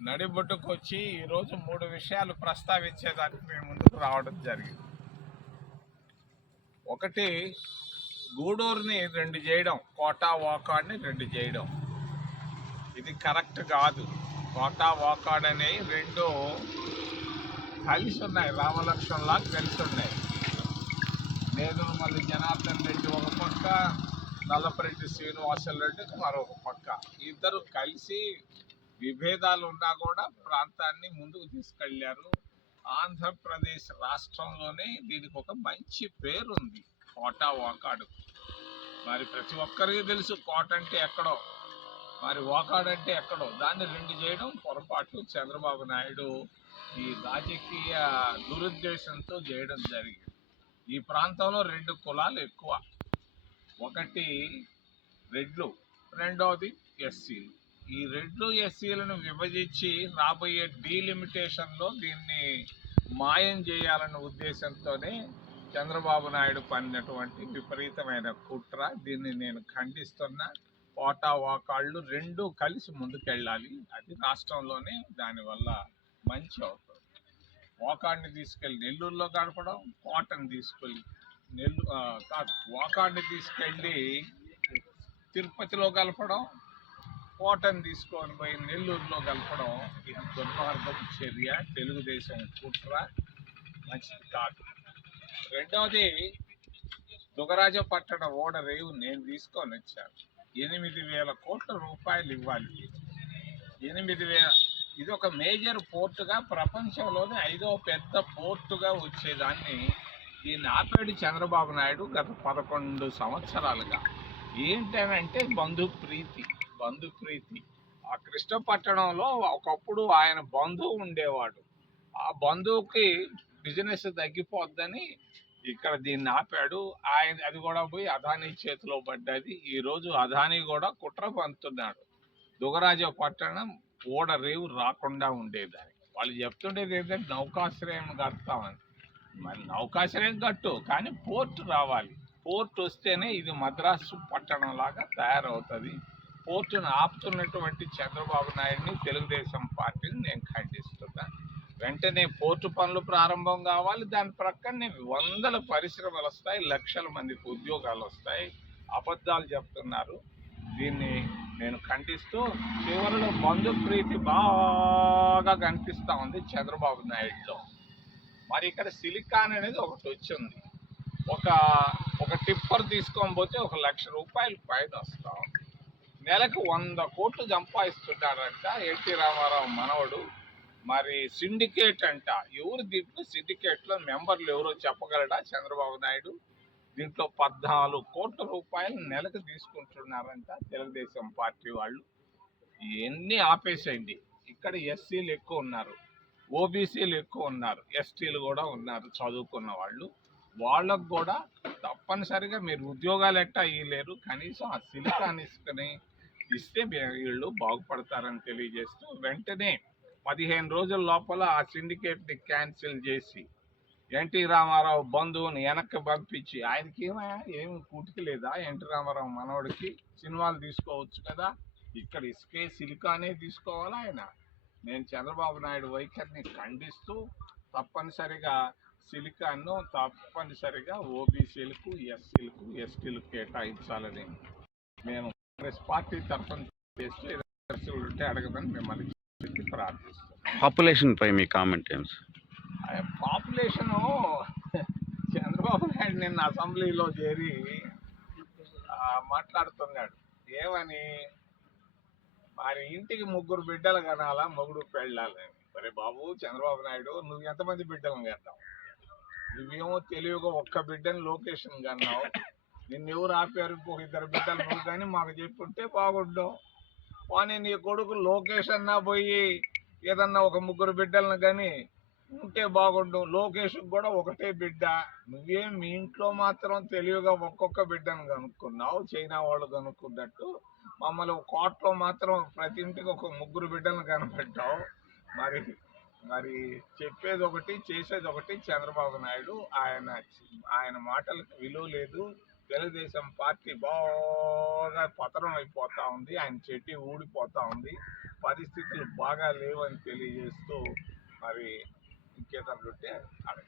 నడిబొట్టుకు వచ్చి ఈరోజు 3 విషయాలు ప్రస్తావించేదానికి మేము ముందుకు రావడం జరిగింది. ఒకటి, గూడూరుని 2 చేయడం, కోటా వాకాడ్ని 2 చేయడం. ఇది కరెక్ట్ కాదు. కోటా వాకాడ్ అనేవి 2 కలిసి ఉన్నాయి, రామలక్ష్మణ్లా కలిసి ఉన్నాయి. నేదురుమల్లి జనార్దన్ రెడ్డి ఒక పక్క, నల్లపరెడ్డి శ్రీనివాసరెడ్డికి మరొక పక్క. ఇద్దరు కలిసి విభేదాలు ఉన్నా కూడా ప్రాంతాన్ని ముందుకు తీసుకెళ్లారు. ఆంధ్రప్రదేశ్ రాష్ట్రంలోనే దీనికి ఒక మంచి పేరుంది, కోటా వాకాడు. మరి ప్రతి ఒక్కరికి తెలుసు కోట అంటే ఎక్కడో, మరి వాకాడు అంటే ఎక్కడో. దాన్ని 2 చేయడం పొరపాటు. చంద్రబాబు నాయుడు ఈ రాజకీయ దురుద్దేశంతో చేయడం జరిగింది. ఈ ప్రాంతంలో 2 కులాలు ఎక్కువ. ఒకటి రెడ్లు, రెండవది ఎస్సీలు. ఈ రెడ్లు ఎస్సీలను విభజించి రాబోయే డీలిమిటేషన్లో దీన్ని మాయం చేయాలన్న ఉద్దేశంతోనే చంద్రబాబు నాయుడు పడినటువంటి విపరీతమైన కుట్ర. దీన్ని నేను ఖండిస్తున్నా. కోటా వాకాళ్ళు 2 కలిసి ముందుకెళ్ళాలి. అది రాష్ట్రంలోనే దానివల్ల మంచి అవుతుంది. వాకాడ్ని తీసుకెళ్ళి నెల్లూరులో గడపడం, కోటని తీసుకెళ్ళి వాకాడ్ని తీసుకెళ్ళి తిరుపతిలో కలపడం, కోటను తీసుకొని పోయి నెల్లూరులో కలపడం, ఇది దుర్మార్గపు చర్య, తెలుగుదేశం కుట్ర, మంచిది కాదు. రెండవది, దుగరాజపట్టణ ఓడ రేవు నేను తీసుకొని వచ్చాను. 8,000 కోట్ల రూపాయలు ఇవ్వాలి. 8,000. ఇది ఒక మేజర్ పోర్టుగా, ప్రపంచంలోనే 5వ పెద్ద పోర్టుగా వచ్చేదాన్ని దీన్ని ఆపాడు చంద్రబాబు నాయుడు గత 11 సంవత్సరాలుగా. ఏంటనంటే బంధుప్రీతి. ఆ కృష్ణపట్టణంలో ఒకప్పుడు ఆయన బంధువు ఉండేవాడు. ఆ బంధువుకి బిజినెస్ తగ్గిపోద్దని ఇక్కడ దీన్ని ఆపాడు. అది కూడా పోయి అదానీ చేతిలో పడ్డది. ఈరోజు అదానీ కూడా కుట్ర పంతున్నాడు. దుగరాజపట్టణం ఓడ రేవు రాకుండా ఉండేదానికి. వాళ్ళు చెప్తుండేది ఏంటంటే నౌకాశ్రయం కడతామని. మరి నౌకాశ్రయం కట్టు, కానీ పోర్టు రావాలి. పోర్టు వస్తేనే ఇది మద్రాసు పట్టణం లాగా తయారవుతుంది. పోర్టును ఆపుతున్నటువంటి చంద్రబాబు నాయుడిని, తెలుగుదేశం పార్టీని నేను ఖండిస్తున్నా. వెంటనే పోర్టు పనులు ప్రారంభం కావాలి. దాని ప్రక్కనే 100 పరిశ్రమలు వస్తాయి, లక్షల మందికి ఉద్యోగాలు వస్తాయి. అబద్ధాలు చెప్తున్నారు. దీన్ని నేను ఖండిస్తూ, చివరిలో బంధుప్రీతి బాగా కనిపిస్తూ ఉంది చంద్రబాబు నాయుడులో. మరి ఇక్కడ సిలికాన్ అనేది ఒకటి వచ్చింది. ఒక టిప్పర్ తీసుకొని పోతే 1,00,000 రూపాయలు పైన వస్తాం. నెలకు 100 కోట్లు సంపాదిస్తున్నాడంట ఎన్టీ రామారావు మనవడు. మరి సిండికేట్ అంట. ఎవరు దీంట్లో సిండికేట్లో మెంబర్లు ఎవరో చెప్పగలడా చంద్రబాబు నాయుడు? దీంట్లో 14 కోట్ల రూపాయలు నెలకు తీసుకుంటున్నారంట తెలుగుదేశం పార్టీ వాళ్ళు. ఇవన్నీ ఆపేసేయండి. ఇక్కడ ఎస్సీలు ఎక్కువ ఉన్నారు, ఓబీసీలు ఎక్కువ ఉన్నారు, ఎస్టీలు కూడా ఉన్నారు, చదువుకున్న వాళ్ళు. వాళ్ళకు కూడా తప్పనిసరిగా మీరు ఉద్యోగాలు ఎట్టా ఇవ్వలేరు, కనీసం ఆ సిలికాన్ ఇసుకని ఇస్తే వీళ్ళు బాగుపడతారని తెలియజేస్తూ, వెంటనే 15 రోజుల లోపల ఆ సిండికేట్ని క్యాన్సిల్ చేసి ఎన్టీ రామారావు బంధువుని వెనక్కి పంపించి, ఆయనకి ఏమి కూటికి లేదా? ఎన్టీ రామారావు మనవడికి సినిమాలు తీసుకోవచ్చు కదా, ఇక్కడ ఇసుకే సిలికానే తీసుకోవాలా ఆయన? నేను చంద్రబాబు నాయుడు వైఖరిని ఖండిస్తూ తప్పనిసరిగా సిలికాన్ను తప్పనిసరిగా ఓబీసీలకు, ఎస్సీలకు, ఎస్టీలకు కేటాయించాలని మేము కాంగ్రెస్ పార్టీ తరఫున చేస్తూ ఉంటే అడగదని మిమ్మల్ని ప్రార్థిస్తున్నాం. పాపులేషన్ పై మీ కామెంట్ ఏం సార్? పాపులేషను చంద్రబాబు నాయుడు నిన్న అసెంబ్లీలో చేరి మాట్లాడుతున్నాడు. ఏమని? మరి ఇంటికి 3 బిడ్డలు కనాలా, మొగుడు పెళ్ళాలని. సరే బాబు చంద్రబాబు నాయుడు, నువ్వు ఎంతమంది బిడ్డలను కన్నావు? నువ్వేమో తెలివిగా 1 బిడ్డని లొకేషన్ కన్నావు. నిన్నెవరు ఆపారు? ఇంకొక 2 బిడ్డలు నువ్వు కానీ మాకు చెప్పుంటే బాగుండు. పోనీ నీ కొడుకు లోకేష్ అన్నా పోయి ఏదన్నా ఒక 3 బిడ్డలను కానీ ఉంటే బాగుండు. లోకేష్కి కూడా 1 బిడ్డ. నువ్వేం మీ ఇంట్లో మాత్రం తెలివిగా ఒక్కొక్క బిడ్డను కనుక్కున్నావు, చైనా వాళ్ళు కనుక్కున్నట్టు. మమ్మల్ని కోట్లో మాత్రం ప్రతి ఇంటికి ఒక 3 బిడ్డలను కనపెట్టావు. మరి చెప్పేది ఒకటి, చేసేది ఒకటి. చంద్రబాబు నాయుడు ఆయన మాటలకు విలువ లేదు. తెలుగుదేశం పార్టీ బాగా పతనం అయిపోతా ఉంది. ఆయన చెడ్డి ఊడిపోతా ఉంది. పరిస్థితులు బాగా లేవని తెలియజేస్తూ మరి ఇంకేదన్నా ఉంటే అడగండి.